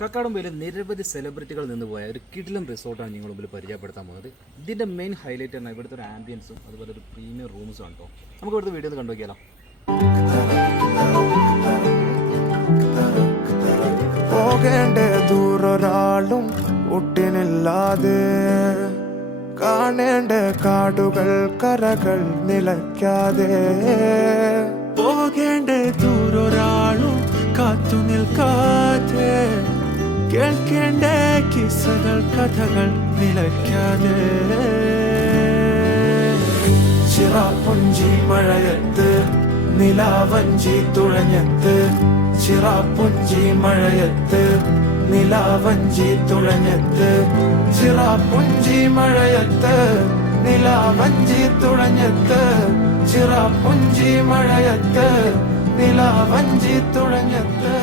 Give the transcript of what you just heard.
കക്കാടംപൊയിലെ നിരവധി സെലിബ്രിറ്റികൾ നിന്ന് പോയ ഒരു കിടിലം റിസോർട്ടാണ് നിങ്ങൾ മുമ്പിൽ പരിചയപ്പെടുത്താൻ പോകുന്നത്. ഇതിൻ്റെ മെയിൻ ഹൈലൈറ്റ് ആണ് ഇവിടുത്തെ ഒരു ആംബിയൻസും അതുപോലെ ഒരു പ്രീമിയം റൂംസും ആണ് കേട്ടോ. നമുക്ക് ഇവിടുത്തെ വീഡിയോ ഒന്ന് കണ്ടുനോക്കിയാലോ. പോകേണ്ട ദൂരൊരാളും ഒട്ടിനില്ലാതെ കാണേണ്ട കാടുകൾ കരകൾ നിലയ്ക്കാതെ പോകേണ്ട ദൂരൊരാളും കാത്തു നിൽക്കാതെ കേൾക്കേണ്ട കിസ്സകൾ കഥകൾ നിലയ്ക്കാതെ ചിറാപ്പുഞ്ചി മഴയത്ത് നിലാവഞ്ചി തുഴഞ്ഞത്ത് ചിറാപ്പുഞ്ചി മഴയത്ത് നിലാവഞ്ചി തുഴഞ്ഞത്ത് ചിറാപ്പുഞ്ചി മഴയത്ത് നിലാവഞ്ചി തുഴഞ്ഞത്ത് ചിറാപ്പുഞ്ചി മഴയത്ത് നിലാവഞ്ചി തുഴഞ്ഞത്ത്